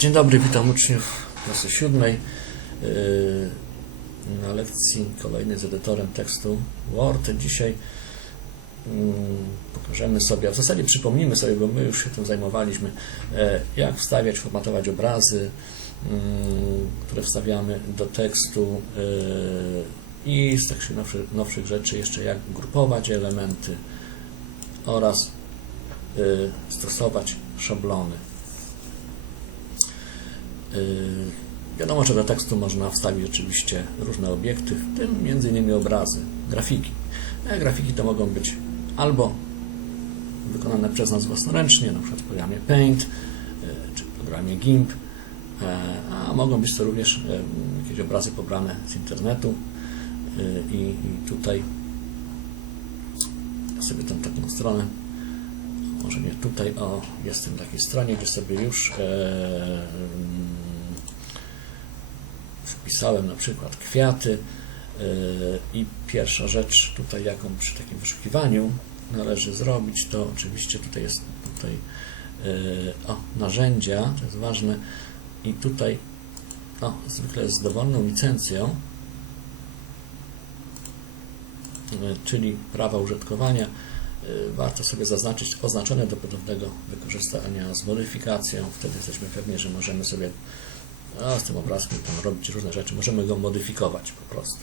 Dzień dobry, witam uczniów klasy siódmej yy, na lekcji kolejnej z edytorem tekstu Word. Dzisiaj mm, pokażemy sobie, a w zasadzie przypomnimy sobie, bo my już się tym zajmowaliśmy, e, jak wstawiać, formatować obrazy, mm, które wstawiamy do tekstu e, i z takich nowszych, nowszych rzeczy jeszcze jak grupować elementy oraz e, stosować szablony. Yy, Wiadomo, że do tekstu można wstawić oczywiście różne obiekty, w tym m.in. obrazy, grafiki. E, Grafiki to mogą być albo wykonane przez nas własnoręcznie, przykład w programie Paint e, czy w programie GIMP, e, a mogą być to również jakieś obrazy pobrane z internetu i, tutaj sobie tę taką stronę może nie tutaj, o, jestem na takiej stronie, gdzie sobie już wpisałem na przykład kwiaty e, i pierwsza rzecz tutaj, jaką przy takim wyszukiwaniu należy zrobić, to oczywiście tutaj jest tutaj e, o, narzędzia, to jest ważne i tutaj o, zwykle z dowolną licencją e, czyli prawa użytkowania warto sobie zaznaczyć oznaczone do ponownego wykorzystania z modyfikacją. Wtedy jesteśmy pewni, że możemy sobie a, z tym obrazkiem tam robić różne rzeczy. Możemy go modyfikować po prostu.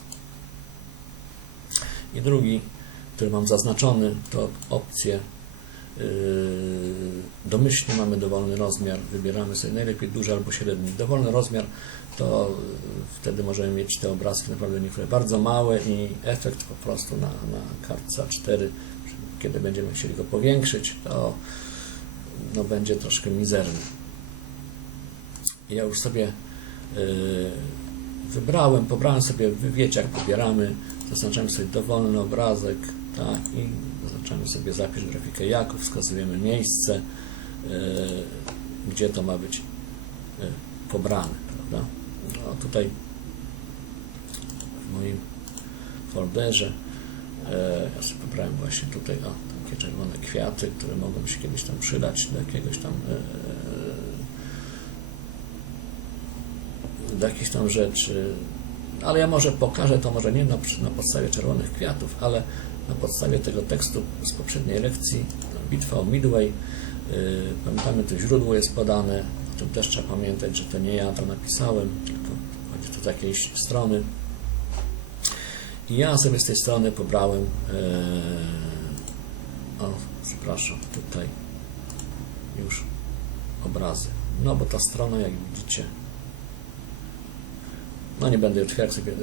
I drugi, który mam zaznaczony, to opcje yy, domyślnie mamy dowolny rozmiar. Wybieramy sobie najlepiej duży albo średni. Dowolny rozmiar to yy, wtedy możemy mieć te obrazki naprawdę niektóre bardzo małe i efekt po prostu na, na kartce A4 kiedy będziemy chcieli go powiększyć, to no, będzie troszkę mizerny. Ja już sobie wybrałem, pobrałem sobie, wiecie jak pobieramy, zaznaczamy sobie dowolny obrazek, tak, i zaznaczamy sobie zapisz grafikę jako, wskazujemy miejsce, y, gdzie to ma być y, pobrane, prawda? No, tutaj w moim folderze E, Ja sobie pobrałem właśnie tutaj o, takie czerwone kwiaty, które mogą się kiedyś tam przydać do jakiegoś tam e, do jakichś tam rzeczy. Ale ja może pokażę to może nie na, na podstawie czerwonych kwiatów, ale na podstawie tego tekstu z poprzedniej lekcji Bitwa o Midway. E, Pamiętamy, to źródło jest podane. O tym też trzeba pamiętać, że to nie ja to napisałem, tylko chodzi tu z jakiejś strony. I ja sobie z tej strony pobrałem, e, o, przepraszam, tutaj już obrazy. No bo ta strona, jak widzicie, no nie będę sobie, e,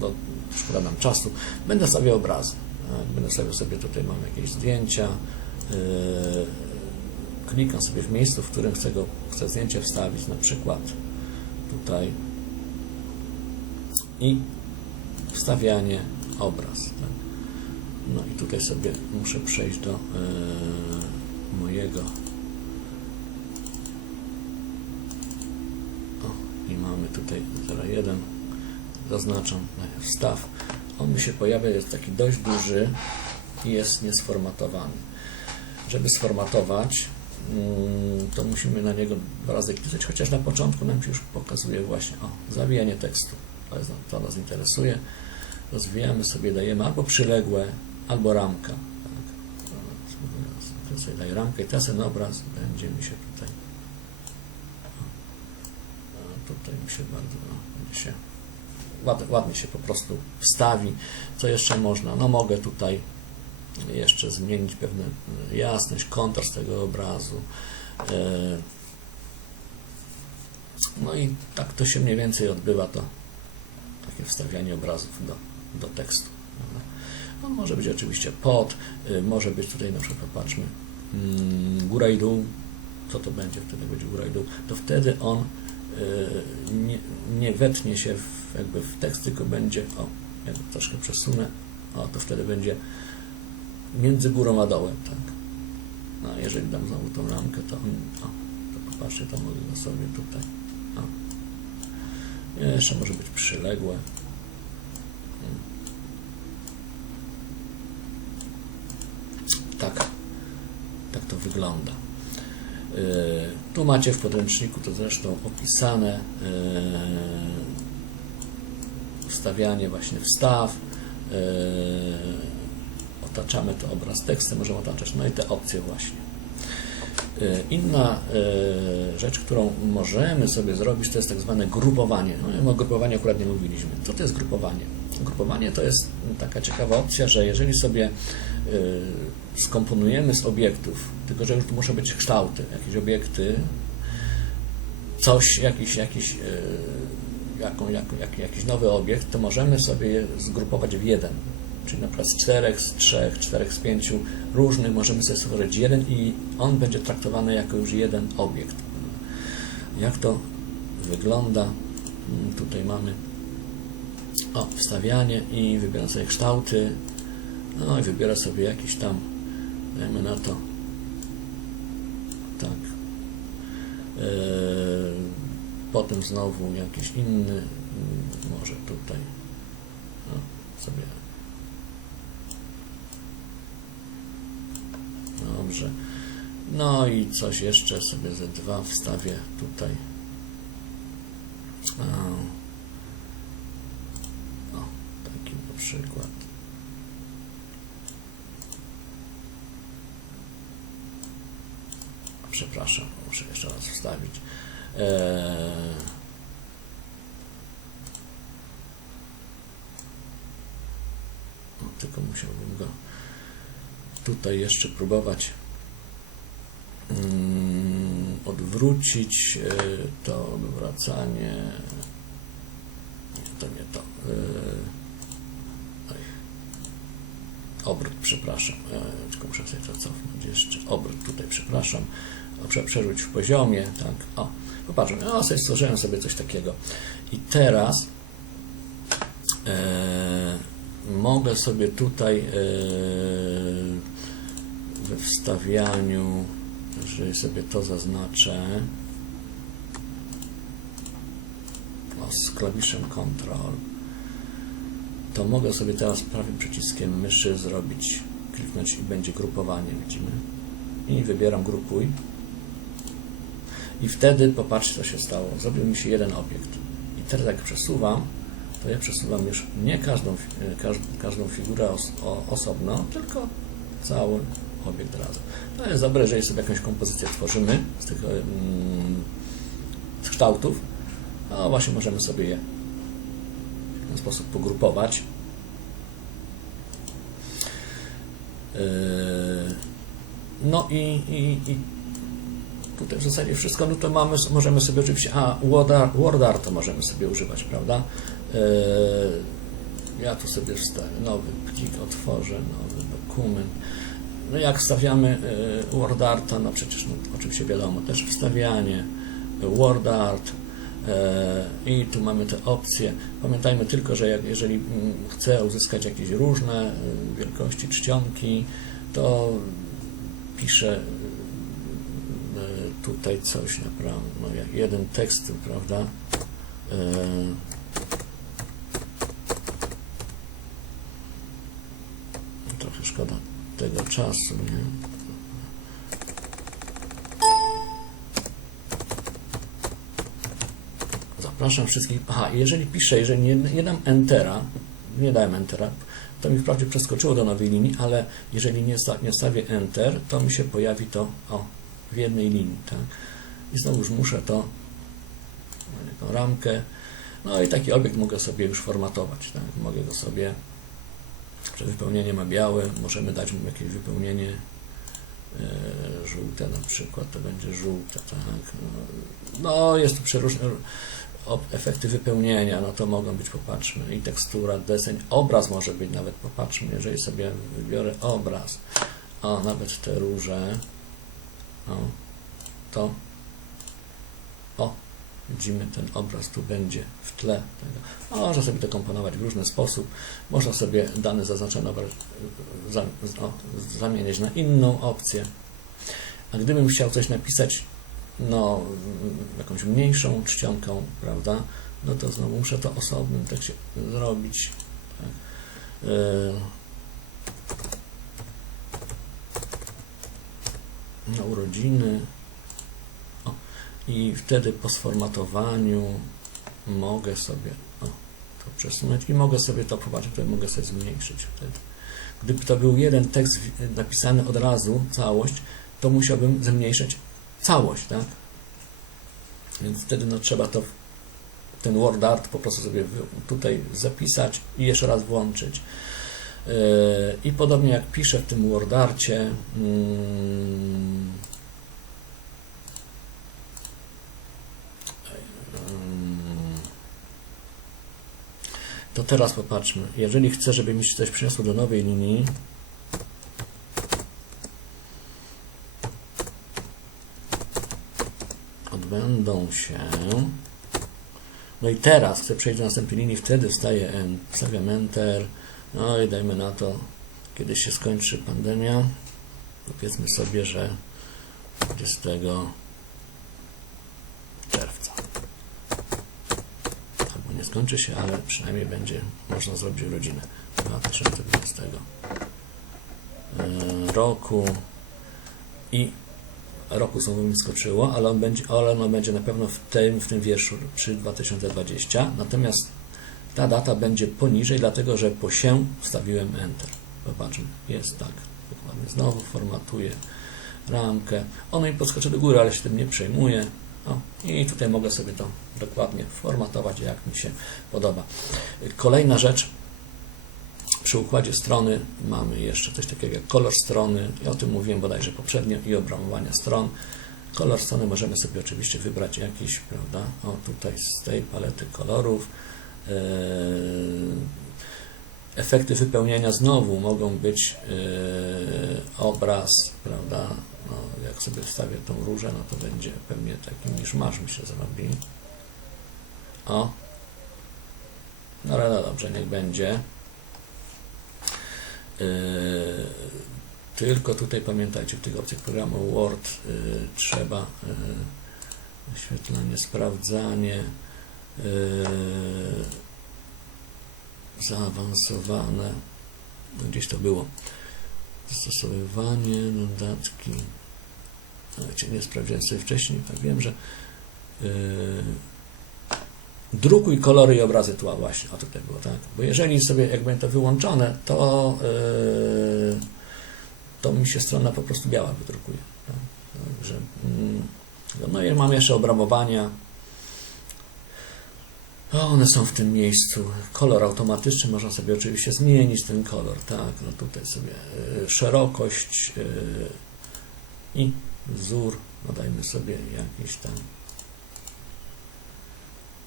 bo szkoda nam czasu, będę stawiał obrazy. tak? Będę stawiał sobie, tutaj mam jakieś zdjęcia, e, klikam sobie w miejscu, w którym chcę, go, chcę zdjęcie wstawić, na przykład tutaj i wstawianie obraz. Tak? No i tutaj sobie muszę przejść do e, mojego o, tutaj 01 zaznaczam najpierw wstaw on mi się pojawia, jest taki dość duży i jest niesformatowany żeby sformatować mm, to musimy na niego dwa razy kliknąć, chociaż na początku nam się już pokazuje właśnie o, zawijanie tekstu to, jest, to nas interesuje. Rozwijamy sobie, dajemy albo przyległe, albo ramka. Tak. Sobie daję ramkę i teraz ten obraz będzie mi się tutaj tutaj mi się bardzo no, się ładnie, ładnie się po prostu wstawi. Co jeszcze można? No mogę tutaj jeszcze zmienić pewną jasność, kontrast tego obrazu. E, No i tak to się mniej więcej odbywa to takie wstawianie obrazów do, do tekstu. On może być oczywiście pod, y, może być tutaj na przykład popatrzmy mm, góra i dół, co to będzie wtedy będzie góra i dół, to wtedy on nie, nie wetnie się w, jakby w tekst, tylko będzie, o, jak troszkę przesunę, o, to wtedy będzie między górą a dołem, tak. No, jeżeli dam znowu tą ramkę, to on, o, to popatrzcie, to mogę go sobie tutaj, o, jeszcze może być przyległe. Tak, tak to wygląda. Yy, Tu macie w podręczniku to zresztą opisane e, wstawianie właśnie wstaw. e, Otaczamy to obraz tekstem, możemy otaczać, no i te opcje właśnie. E, Inna e, rzecz, którą możemy sobie zrobić, to jest tak zwane grupowanie. No, o grupowaniu akurat nie mówiliśmy. Co to jest grupowanie? Grupowanie to jest taka ciekawa opcja, że jeżeli sobie e, skomponujemy z obiektów, tylko że już tu muszą być kształty, jakieś obiekty, coś, jakiś, jakiś, e, jaką, jak, jak, jakiś nowy obiekt, to możemy sobie zgrupować w jeden. Czyli na przykład z czterech, z trzech, czterech, z pięciu różnych możemy sobie stworzyć jeden i on będzie traktowany jako już jeden obiekt. Jak to wygląda? Mm, Tutaj mamy o, wstawianie i wybieram sobie kształty. No i wybiorę sobie jakiś tam, dajmy na to, tak. Eee, potem znowu jakiś inny, mm, może tutaj, no, sobie. Dobrze. No i coś jeszcze sobie ze dwa wstawię tutaj. O, taki na przykład. Przepraszam, muszę jeszcze raz wstawić. Eee... No, tylko musiałbym go tutaj jeszcze próbować mm, odwrócić e, to odwracanie. Nie, to nie to. E. Obrót, przepraszam. E, Tylko muszę sobie to cofnąć jeszcze. Obrót tutaj, przepraszam. Prze- Przerzuć w poziomie, tak. O, popatrzmy. O, sobie stworzyłem sobie coś takiego. I teraz e, mogę sobie tutaj e, we wstawianiu, jeżeli sobie to zaznaczę, o, z klawiszem Ctrl, to mogę sobie teraz prawym przyciskiem myszy zrobić, kliknąć i będzie grupowanie, widzimy. I wybieram grupuj. I wtedy popatrzcie, co się stało. Zrobił mi się jeden obiekt. I teraz jak przesuwam, to ja przesuwam już nie każdą, fi- każ, każdą figurę os, osobno, tylko cały obiekt razem. To jest dobre, jeżeli sobie jakąś kompozycję tworzymy z tych mm, z kształtów, a właśnie możemy sobie je sposób pogrupować. Yy, No i, i, i tutaj w zasadzie wszystko, no to mamy, możemy sobie oczywiście, a WordArt, WordArt to możemy sobie używać, prawda? Yy, Ja tu sobie wstawię nowy plik, otworzę nowy dokument. No jak wstawiamy yy, WordArta, no przecież no, oczywiście wiadomo, też wstawianie, WordArt i tu mamy te opcje. Pamiętajmy tylko, że jak, jeżeli mm, chcę uzyskać jakieś różne yy, wielkości czcionki, to piszę yy, tutaj coś naprawdę, no jak jeden tekst, prawda? Yy, Trochę szkoda tego czasu, nie? Zapraszam wszystkich. Aha, jeżeli piszę, jeżeli nie, nie dam Entera, nie dałem Entera, to mi wprawdzie przeskoczyło do nowej linii, ale jeżeli nie, nie stawię Enter, to mi się pojawi to o, w jednej linii, tak? I znowuż muszę to, taką ramkę, no i taki obiekt mogę sobie już formatować, tak? Mogę go sobie że wypełnienie ma białe, możemy dać mu jakieś wypełnienie e, żółte na przykład, to będzie żółte, tak. No, no jest tu przeróżne efekty wypełnienia, no to mogą być, popatrzmy, i tekstura, deseń, obraz może być nawet, popatrzmy, jeżeli sobie wybiorę obraz, a nawet te róże, o, to, o, widzimy ten obraz tu będzie w tle tego. Można sobie to komponować w różny sposób. Można sobie dany zaznaczony obraz zamienić na inną opcję. A gdybym chciał coś napisać, no, jakąś mniejszą czcionką, prawda, no to znowu muszę to osobnym tekście zrobić. Tak. Y, Na urodziny. O, i wtedy po sformatowaniu mogę sobie o, to przesunąć i mogę sobie to popatrzeć, to mogę sobie zmniejszyć wtedy. Gdyby to był jeden tekst napisany od razu, całość, to musiałbym zmniejszyć całość, tak? Więc wtedy no, trzeba to, ten word art po prostu sobie tutaj zapisać i jeszcze raz włączyć. Yy, I podobnie jak piszę w tym WordArcie, mm, mm, to teraz popatrzmy. Jeżeli chcę, żeby mi się coś przyniosło do nowej linii, odbędą się. No i teraz chcę przejść do następnej linii, wtedy wstaję, en- wstawiam Enter. No i dajmy na to, kiedy się skończy pandemia. Powiedzmy sobie, że 20 czerwca. Albo nie skończy się, ale przynajmniej będzie można zrobić urodziny 2020 e, roku i roku znowu mi skoczyło, ale on będzie, ale on będzie na pewno w tym, w tym wierszu przy 2020, natomiast ta data będzie poniżej, dlatego że po się wstawiłem Enter. Popatrzmy, jest tak, dokładnie. Znowu formatuję ramkę. Ono mi podskoczy do góry, ale się tym nie przejmuję. O, I tutaj mogę sobie to dokładnie formatować, jak mi się podoba. Kolejna rzecz, przy układzie strony mamy jeszcze coś takiego jak kolor strony. Ja o tym mówiłem bodajże poprzednio i obramowania stron. Kolor strony możemy sobie oczywiście wybrać jakiś, prawda? O, tutaj z tej palety kolorów. Yy, Efekty wypełnienia znowu mogą być yy, obraz, prawda? No, jak sobie wstawię tą różę, no to będzie pewnie taki niż masz mi się zrobi. O. No ale no dobrze, niech będzie. Yy, tylko tutaj pamiętajcie, w tych opcjach programu Word yy, trzeba yy, wyświetlanie, sprawdzanie, zaawansowane, no gdzieś to było, zastosowywanie, dodatki, Wiecie, nie sprawdziłem sobie wcześniej, a wiem, że yy, drukuj kolory i obrazy tła właśnie, o tutaj było, tak? Bo jeżeli sobie jak będzie to wyłączone, to yy, to mi się strona po prostu biała wydrukuje. Tak? Także, mm, no i mam jeszcze obramowania. O, One są w tym miejscu. Kolor automatyczny można sobie oczywiście zmienić ten kolor, tak? No tutaj sobie yy, szerokość yy, i wzór, no dajmy sobie jakiś tam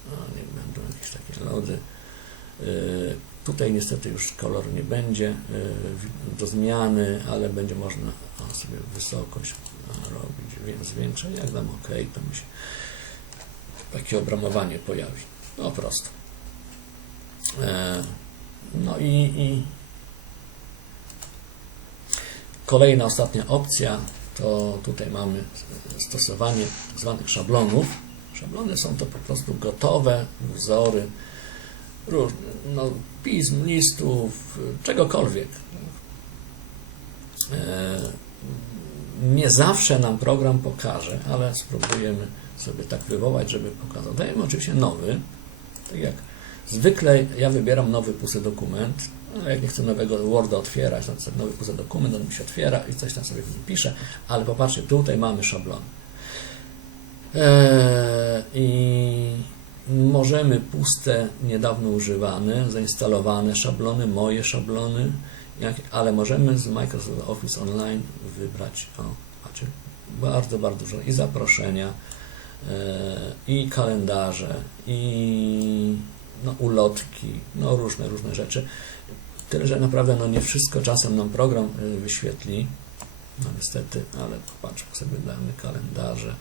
no, niech będą lody. Yy, Tutaj niestety już kolor nie będzie wi- do zmiany, ale będzie można sobie wysokość robić, więc zwiększać. Jak dam OK, to mi się takie obramowanie pojawi. Po prostu. E, No i, i kolejna, ostatnia opcja to tutaj mamy stosowanie zwanych szablonów. Szablony są to po prostu gotowe wzory różne, no, pism, listów, czegokolwiek. E, Nie zawsze nam program pokaże, ale spróbujemy sobie tak wywołać, żeby pokazał. Dajemy oczywiście nowy, tak jak zwykle ja wybieram nowy pusty dokument. No, jak nie chcę nowego Worda otwierać, to sobie nowy pusty dokument, on mi się otwiera i coś tam sobie piszę, ale popatrzcie, tutaj mamy szablon. Eee, I możemy puste, niedawno używane, zainstalowane szablony, moje szablony, jak, ale możemy z Microsoft Office Online wybrać. O, macie, bardzo, bardzo dużo. I zaproszenia, e, i kalendarze, i no, ulotki, no różne, różne rzeczy. Tyle, że naprawdę no, nie wszystko czasem nam program y, wyświetli, no niestety, ale popatrz, jak sobie damy kalendarze,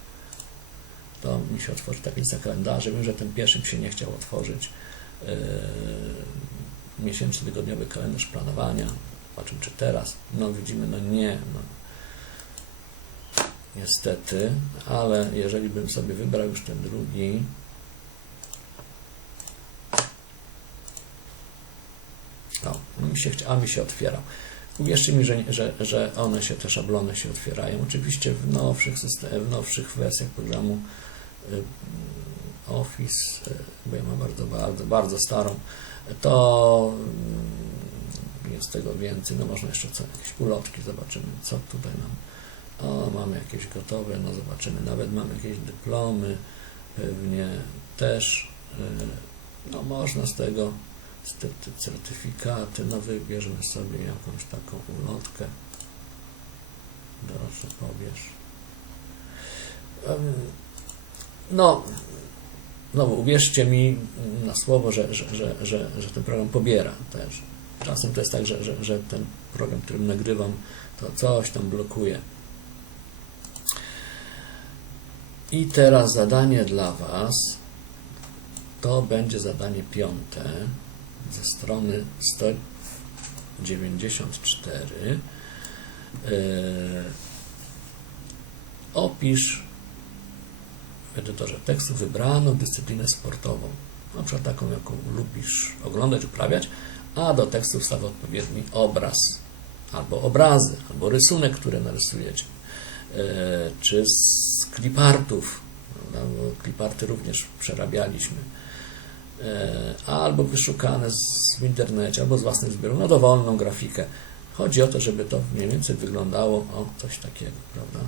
to mi się otworzy tablica kalendarzy. Wiem, że ten pierwszy mi się nie chciał otworzyć. Yy, miesięczny, tygodniowy kalendarz planowania. Zobaczymy, czy teraz. No widzimy, no nie. No. Niestety, ale jeżeli bym sobie wybrał już ten drugi, o, no mi się, a mi się otwierał. Uwierzcie mi, że, że, że one się, te szablony się otwierają. Oczywiście w nowszych, system, w nowszych wersjach programu y, Office, y, bo ja mam bardzo, bardzo, bardzo starą, to mm, jest tego więcej. No można jeszcze co, jakieś ulotki, zobaczymy co tutaj nam. O, mamy jakieś gotowe, no zobaczymy. Nawet mamy jakieś dyplomy, pewnie też. y, No można z tego, te, certyfikaty, no wybierzmy sobie jakąś taką ulotkę. Proszę, powiesz. Em, No, znowu uwierzcie mi na słowo, że, że, że, że, że ten program pobiera też. Czasem to jest tak, że, że, że ten program, którym nagrywam, to coś tam blokuje. I teraz zadanie dla Was to będzie zadanie piąte ze strony 194. Yy, opisz w edytorze tekstu wybraną dyscyplinę sportową, na przykład taką, jaką lubisz oglądać, uprawiać, a do tekstu wstaw odpowiedni obraz, albo obrazy, albo rysunek, który narysujecie, e, czy z klipartów, bo kliparty również przerabialiśmy, e, albo wyszukane z, w internecie, albo z własnych zbiorów, no dowolną grafikę. Chodzi o to, żeby to mniej więcej wyglądało o coś takiego, prawda?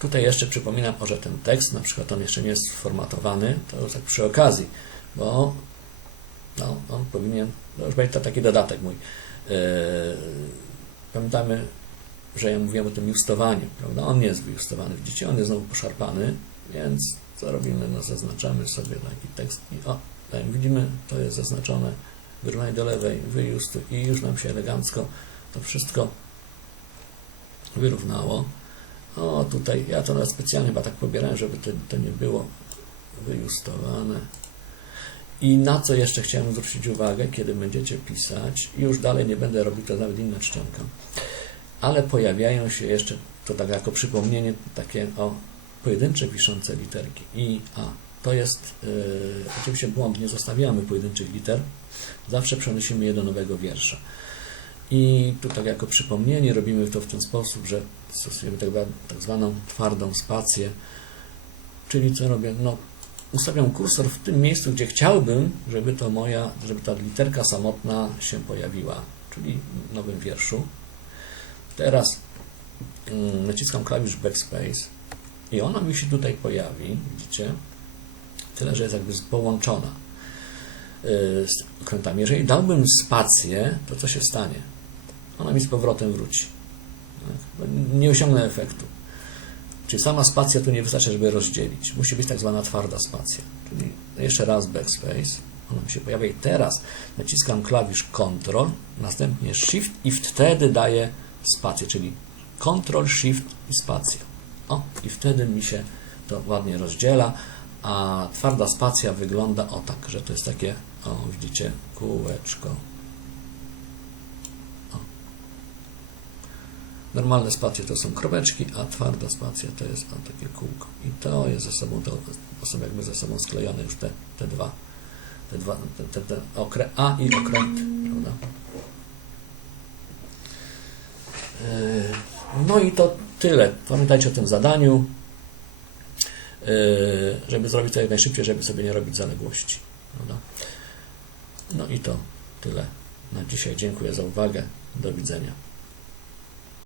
Tutaj jeszcze przypominam, że ten tekst, na przykład on jeszcze nie jest sformatowany, to już tak przy okazji, bo no, on powinien, to już będzie to taki dodatek mój. Yy, pamiętamy, że ja mówiłem o tym justowaniu, prawda? On nie jest wyjustowany, widzicie, on jest znowu poszarpany, więc co robimy? No, zaznaczamy sobie taki tekst i o, jak widzimy, to jest zaznaczone, wyrównaj do lewej, wyjustuj i już nam się elegancko to wszystko wyrównało. O, tutaj, ja to nawet specjalnie chyba tak pobierałem, żeby to, to nie było wyjustowane. I na co jeszcze chciałem zwrócić uwagę, kiedy będziecie pisać, już dalej nie będę robił, to nawet inna czcionka, ale pojawiają się jeszcze, to tak jako przypomnienie, takie o pojedyncze wiszące literki I, A. To jest yy, oczywiście błąd, nie zostawiamy pojedynczych liter, zawsze przenosimy je do nowego wiersza. I tu tak jako przypomnienie robimy to w ten sposób, że stosujemy tak, tak zwaną twardą spację, czyli co robię? No, ustawiam kursor w tym miejscu, gdzie chciałbym, żeby to moja, żeby ta literka samotna się pojawiła, czyli w nowym wierszu. Teraz mm, naciskam klawisz Backspace i ona mi się tutaj pojawi, widzicie? Tyle, że jest jakby połączona yy, z okrętami. Jeżeli dałbym spację, to co się stanie? Ona mi z powrotem wróci. Tak? Nie osiągnę efektu. Czyli sama spacja tu nie wystarczy, żeby rozdzielić. Musi być tak zwana twarda spacja. Czyli jeszcze raz backspace, ona mi się pojawia i teraz naciskam klawisz Ctrl, następnie Shift i wtedy daję spację, czyli Ctrl, Shift i spacja. O, i wtedy mi się to ładnie rozdziela, a twarda spacja wygląda o tak, że to jest takie, o widzicie, kółeczko. O. Normalne spacje to są kropeczki, a twarda spacja to jest o, takie kółko. I to jest ze sobą, to, są jakby ze sobą sklejone już te, te dwa, te dwa, te, te, te okrę, A i okręty, prawda? Yy, No i to tyle. Pamiętajcie o tym zadaniu, yy, żeby zrobić to jak najszybciej, żeby sobie nie robić zaległości. Prawda? No i to tyle na dzisiaj. Dziękuję za uwagę. Do widzenia.